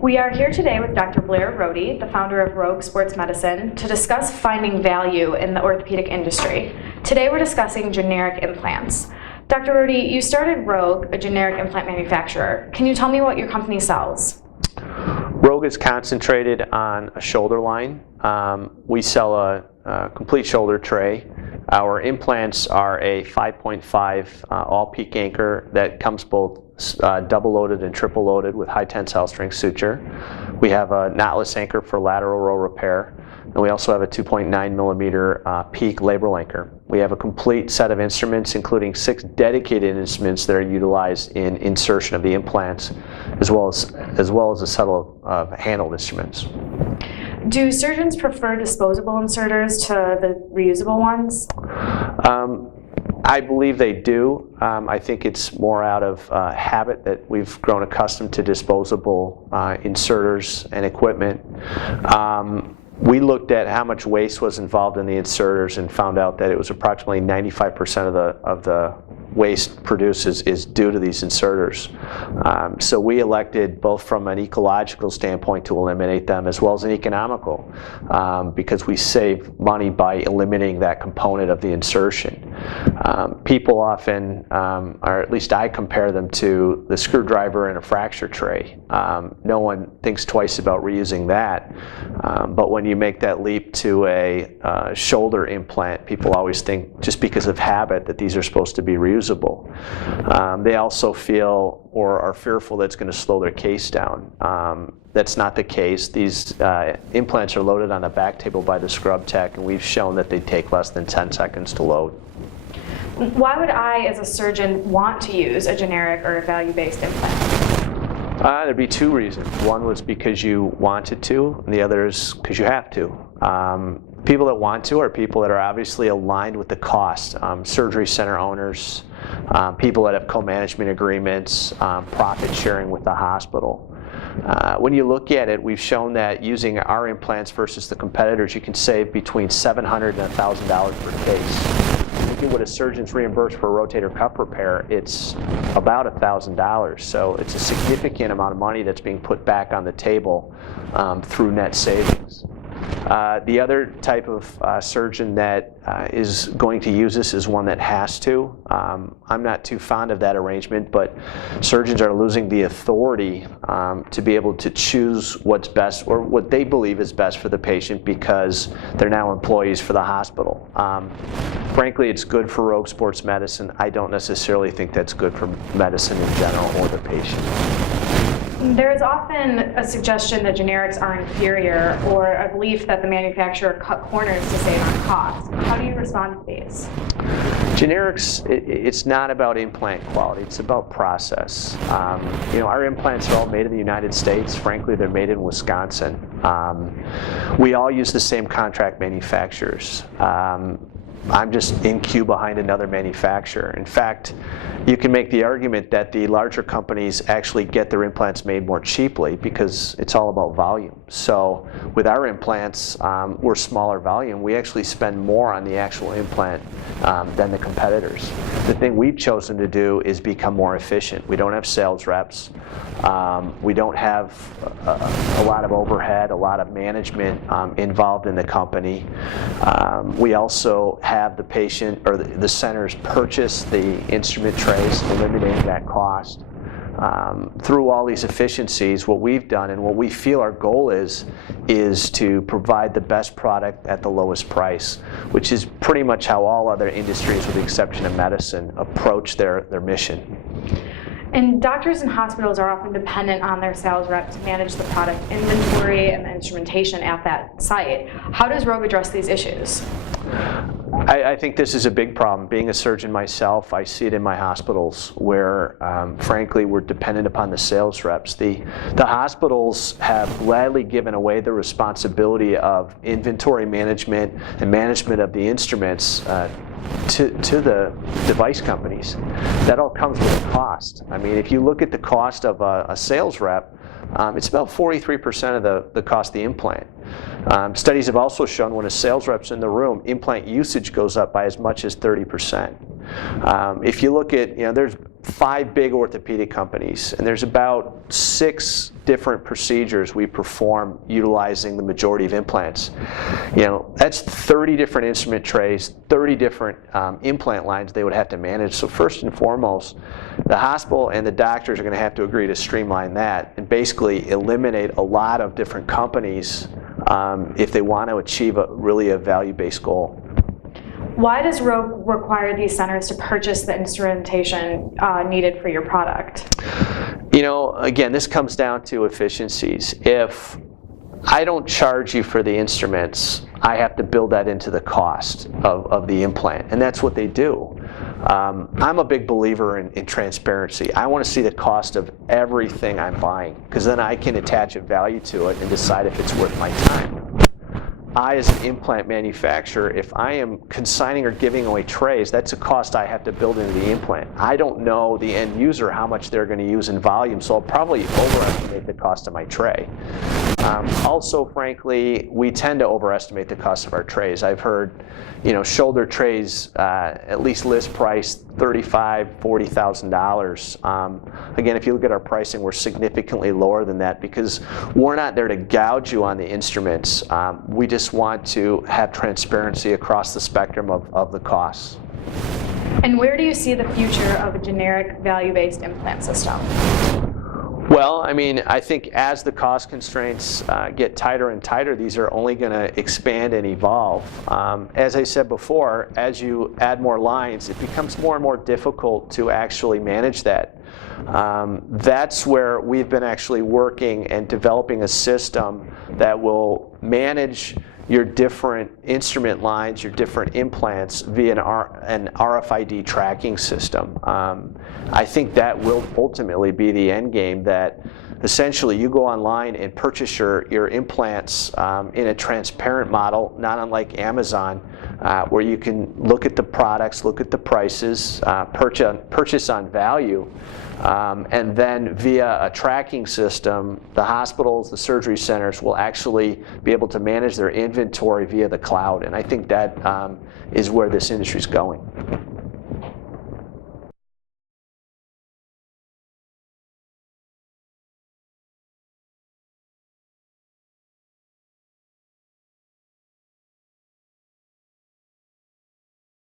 We are here today with Dr. Blair Rhode, the founder of RoG Sports Medicine, to discuss finding value in the orthopedic industry. Today we're discussing generic implants. Dr. Rhode, you started RoG, a generic implant manufacturer. Can you tell me what your company sells? RoG is concentrated on a shoulder line. We sell a complete shoulder tray. Our implants are a 5.5 all-peak anchor that comes both double loaded and triple loaded with high tensile strength suture. We have a knotless anchor for lateral row repair, and we also have a 2.9 millimeter peak labral anchor. We have a complete set of instruments, including 6 dedicated instruments that are utilized in insertion of the implants, as well as a set of handled instruments. Do surgeons prefer disposable inserters to the reusable ones? I believe they do. I think it's more out of habit that we've grown accustomed to disposable inserters and equipment. We looked at how much waste was involved in the inserters and found out that it was approximately 95% of the waste produced is due to these inserters. So we elected, both from an ecological standpoint, to eliminate them, as well as an economical, because we save money by eliminating that component of the insertion. People often, or at least I compare them to the screwdriver in a fracture tray. No one thinks twice about reusing that, but when you make that leap to a shoulder implant, people always think, just because of habit, that these are supposed to be reusable. They also feel or are fearful that it's going to slow their case down. That's not the case. These implants are loaded on the back table by the scrub tech, and we've shown that they take less than 10 seconds to load. Why would I, as a surgeon, want to use a generic or a value-based implant? There'd be 2 reasons. One was because you wanted to, and the other is because you have to. People that want to are people that are obviously aligned with the cost. Surgery center owners, people that have co-management agreements, profit sharing with the hospital. When you look at it, we've shown that using our implants versus the competitors, you can save between $700 and $1,000 per case. Look at what a surgeon's reimbursed for a rotator cuff repair, it's about $1,000. So it's a significant amount of money that's being put back on the table through net savings. The other type of surgeon that is going to use this is one that has to. I'm not too fond of that arrangement, but surgeons are losing the authority to be able to choose what's best, or what they believe is best for the patient, because they're now employees for the hospital. Frankly, it's good for RoG Sports Medicine. I don't necessarily think that's good for medicine in general or the patient. There is often a suggestion that generics are inferior, or a belief that the manufacturer cut corners to save on cost. How do you respond to these? Generics, it's not about implant quality, it's about process. Our implants are all made in the United States. Frankly, they're made in Wisconsin. We all use the same contract manufacturers. I'm just in queue behind another manufacturer. In fact, you can make the argument that the larger companies actually get their implants made more cheaply, because it's all about volume. So with our implants, we're smaller volume. We actually spend more on the actual implant than the competitors. The thing we've chosen to do is become more efficient. We don't have sales reps. We don't have a lot of overhead, a lot of management involved in the company. We also have the patient or the centers purchase the instrument trays, eliminating that cost. Through all these efficiencies, what we've done and what we feel our goal is to provide the best product at the lowest price, which is pretty much how all other industries, with the exception of medicine, approach their mission. And doctors and hospitals are often dependent on their sales rep to manage the product inventory and the instrumentation at that site. How does RoG address these issues? I think this is a big problem. Being a surgeon myself, I see it in my hospitals where, frankly, we're dependent upon the sales reps. The hospitals have gladly given away the responsibility of inventory management and management of the instruments to the device companies. That all comes with a cost. I mean, if you look at the cost of a sales rep, it's about 43% of the cost of the implant. Studies have also shown when a sales rep's in the room, implant usage goes up by as much as 30%. If you look at, there's 5 big orthopedic companies, and there's about 6 different procedures we perform utilizing the majority of implants. That's 30 different instrument trays, 30 different implant lines they would have to manage. So first and foremost, the hospital and the doctors are going to have to agree to streamline that and basically eliminate a lot of different companies if they want to achieve really a value-based goal. Why does RoG require these centers to purchase the instrumentation needed for your product? Again, this comes down to efficiencies. If I don't charge you for the instruments, I have to build that into the cost of the implant, and that's what they do. I'm a big believer in transparency. I want to see the cost of everything I'm buying, because then I can attach a value to it and decide if it's worth my time. I, as an implant manufacturer, if I am consigning or giving away trays, that's a cost I have to build into the implant. I don't know the end user how much they're going to use in volume, so I'll probably overestimate the cost of my tray. Also, frankly, we tend to overestimate the cost of our trays. I've heard, shoulder trays, at least list price $35,000, $40,000. Again, if you look at our pricing, we're significantly lower than that because we're not there to gouge you on the instruments. We just want to have transparency across the spectrum of the costs. And where do you see the future of a generic value-based implant system? Well, I think as the cost constraints get tighter and tighter, these are only going to expand and evolve. As I said before, as you add more lines, it becomes more and more difficult to actually manage that. That's where we've been actually working and developing a system that will manage your different instrument lines, your different implants via an RFID tracking system. I think that will ultimately be the end game, that essentially you go online and purchase your implants in a transparent model, not unlike Amazon, where you can look at the products, look at the prices, purchase on value, and then via a tracking system, the hospitals, the surgery centers will actually be able to manage their inventory via the cloud. And I think that is where this industry is going.